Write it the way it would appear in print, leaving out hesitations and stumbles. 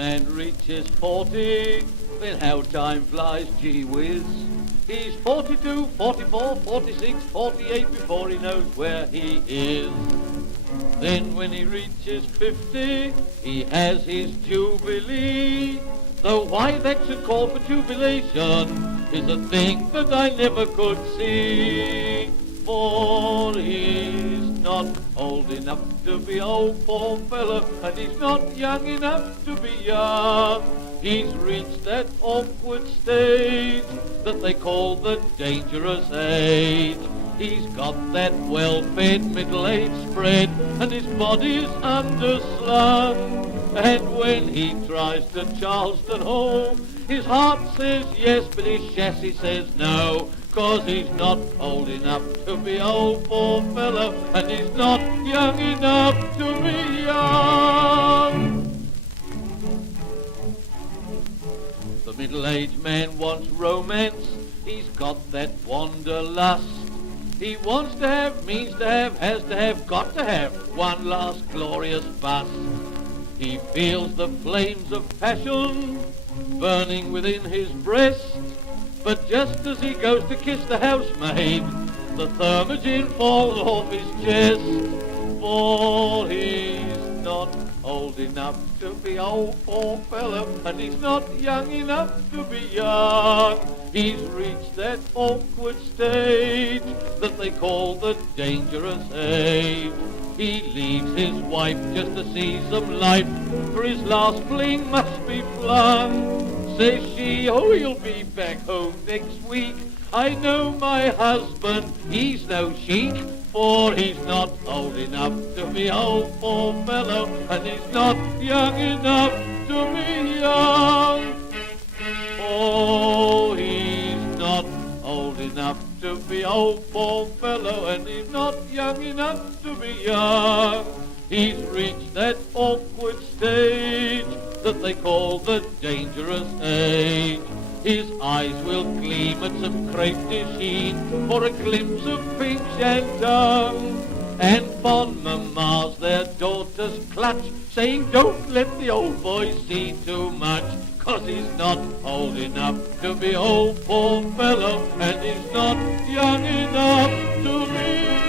man reaches 40, then how time flies, gee whiz. He's 42, 44, 46, 48 before he knows where he is. Then when he reaches 50, he has his jubilee. Though why that should call for jubilation is a thing that I never could see. For he's not old enough to be old, poor fella, and he's not young enough to be young. He's reached that awkward stage that they call the dangerous age. He's got that well-fed middle-aged spread, and his body's underslung. And when he tries to Charleston home, his heart says yes, but his chassis says no. 'Cause he's not old enough to be old, poor fellow, and he's not young enough to be young. The middle-aged man wants romance, he's got that wanderlust. He wants to have, means to have, has to have, got to have one last glorious bust. He feels the flames of passion burning within his breast, but just as he goes to kiss the housemaid, the thermogen falls off his chest. For he's not old enough to be old, poor fellow, and he's not young enough to be young. He's reached that awkward stage that they call the dangerous age. He leaves his wife just to see some life, for his last fling must be flung. Says she, oh, he'll be back home next week. I know my husband, he's no chic, for he's not old enough to be old, poor fellow, and he's not young enough to be young. Oh, he's not old enough to be old, poor fellow, and he's not young enough to be young. He's reached that awkward stage that they call the dangerous age. His eyes will gleam at some crepe de chine for a glimpse of pink shantung. And fond mammas their daughters clutch, saying don't let the old boy see too much. 'Cause he's not old enough to be old, poor fellow, and he's not young enough to be